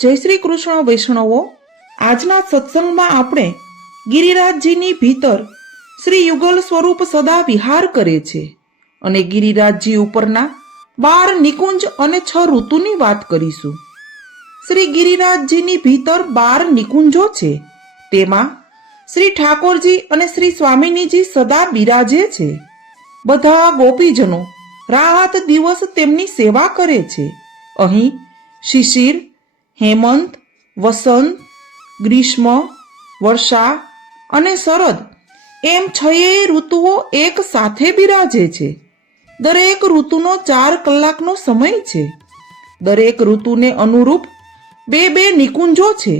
જય શ્રી કૃષ્ણ વૈષ્ણવો। આજના સત્સંગમાં આપણે ગિરિરાજજીની ભીતર શ્રી યુગલ સ્વરૂપ સદા વિહાર કરે છે અને ગિરિરાજજી ઉપરના 12 નિકુંજ અને 6 ઋતુની વાત કરીશું। શ્રી ગિરિરાજજીની ભીતર 12 નિકુંજો છે, તેમાં શ્રી ઠાકોરજી અને શ્રી સ્વામિનીજી સદા બિરાજે છે। બધા ગોપીજનો રાત દિવસ તેમની સેવા કરે છે। અહીં શિશિર, હેમંત, વસંત, ગ્રીષ્મ, વર્ષા અને શરદ એમ 6 ઋતુઓ એક સાથે બિરાજે છે। દરેક ઋતુનો 4 કલાકનો સમય છે। દરેક ઋતુને અનુરૂપ 2 નિકુંજો છે।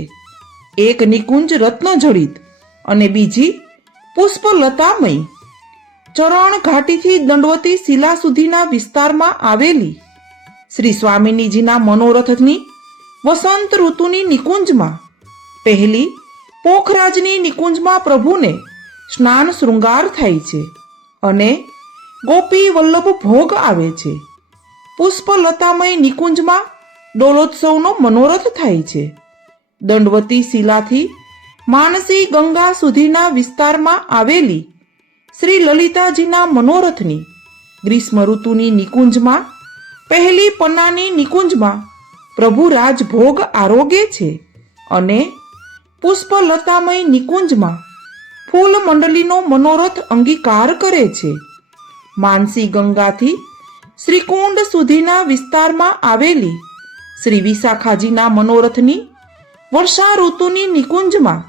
એક નિકુંજ રત્નજડિત અને બીજી પુષ્પલતામય। ચરણ ઘાટીથી દંડવતી શિલા સુધીના વિસ્તારમાં આવેલી શ્રી સ્વામિનીજીના મનોરથની વસંત ઋતુની નિકુંજમાં પહેલી પોખરાજની નિકુંજમાં પ્રભુને સ્નાન શૃંગાર થાય છે અને ગોપી વલ્લભ ભોગ આવે છે। પુષ્પલતામય નિકુંજમાં ડોલોત્સવનો મનોરથ થાય છે। દંડવતી શિલાથી માનસી ગંગા સુધીના વિસ્તારમાં આવેલી શ્રી લલિતાજીના મનોરથની ગ્રીષ્મ ઋતુની નિકુંજમાં પહેલી પન્નાની નિકુંજમાં પ્રભુ રાજભોગ આરોગે છે અને પુષ્પલતામય નિકુંજમાં ફૂલ મંડલીનો મનોરથ અંગીકાર કરે છે। માનસી ગંગાથી શ્રીકુંડ સુધીના વિસ્તારમાં આવેલી શ્રી વિશાખાજીના મનોરથની વર્ષા ઋતુની નિકુંજમાં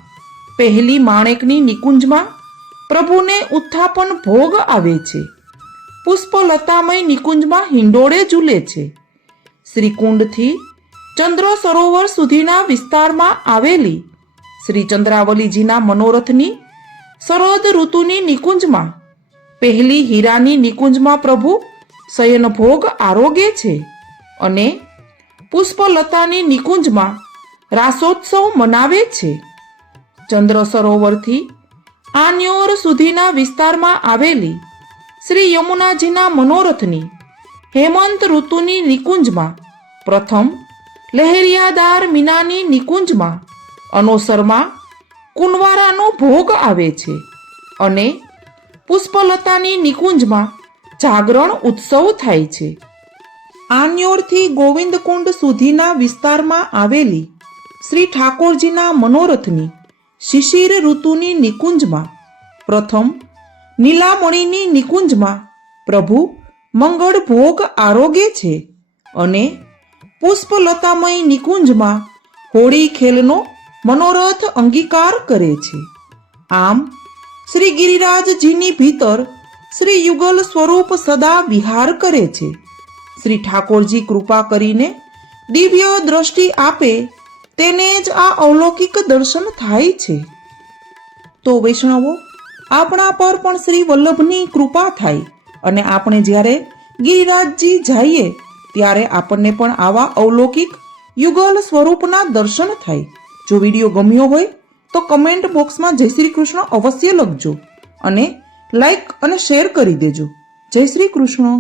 પહેલી માણેકની નિકુંજમાં પ્રભુને ઉત્થાપન ભોગ આવે છે। પુષ્પલતામય નિકુંજમાં હિંડોળે ઝૂલે છે। શ્રીકુંડથી ચંદ્ર સરોવર સુધીના વિસ્તારમાં આવેલી શ્રી ચંદ્રાવલીજીના મનોરથની શરદ ઋતુની નિકુંજમાં પહેલી હીરાની નિકુંજમાં પ્રભુ શયન ભોગ આરોગે છે અને પુષ્પલતાની નિકુંજમાં રાસોત્સવ મનાવે છે। ચંદ્ર સરોવરથી આન્યોર સુધીના વિસ્તારમાં આવેલી શ્રી યમુનાજીના મનોરથની હેમંત ઋતુની નિકુંજમાં પ્રથમ લહેરિયાદાર મીનાની નિકુંજમાં અનોસરમાં કુંવારાનો ભોગ આવે છે અને પુષ્પલતાની નિકુંજમાં જાગરણ ઉત્સવ થાય છે। આન્યોરથી ગોવિંદકુંડ સુધીના વિસ્તારમાં આવેલી શ્રી ઠાકોરજીના મનોરથની શિશિર ઋતુની નિકુંજમાં પ્રથમ નીલામણીની નિકુંજમાં પ્રભુ મંગળ ભોગ આરોગે છે અને પુષ્પલતામય નિકુંજમાં હોળી ખેલનો મનોરથ અંગીકાર કરે છે। આમ શ્રી ગિરિરાજજીની ભીતર શ્રી યુગલ સ્વરૂપ સદા વિહાર કરે છે। શ્રી ઠાકોરજી કૃપા કરીને દિવ્ય દ્રષ્ટિ આપે તેને જ આ અલૌકિક દર્શન થાય છે। તો વૈષ્ણવો, આપણા પર પણ શ્રી વલ્લભની કૃપા થાય અને આપણે જ્યારે ગિરિરાજજી જઈએ ત્યારે આપણને પણ આવા અલૌકિક યુગલ સ્વરૂપના દર્શન થાય। જો વિડીયો ગમ્યો હોય તો કમેન્ટ બોક્સમાં જય શ્રી કૃષ્ણ અવશ્ય લખજો અને લાઈક અને શેર કરી દેજો। જય શ્રી કૃષ્ણ।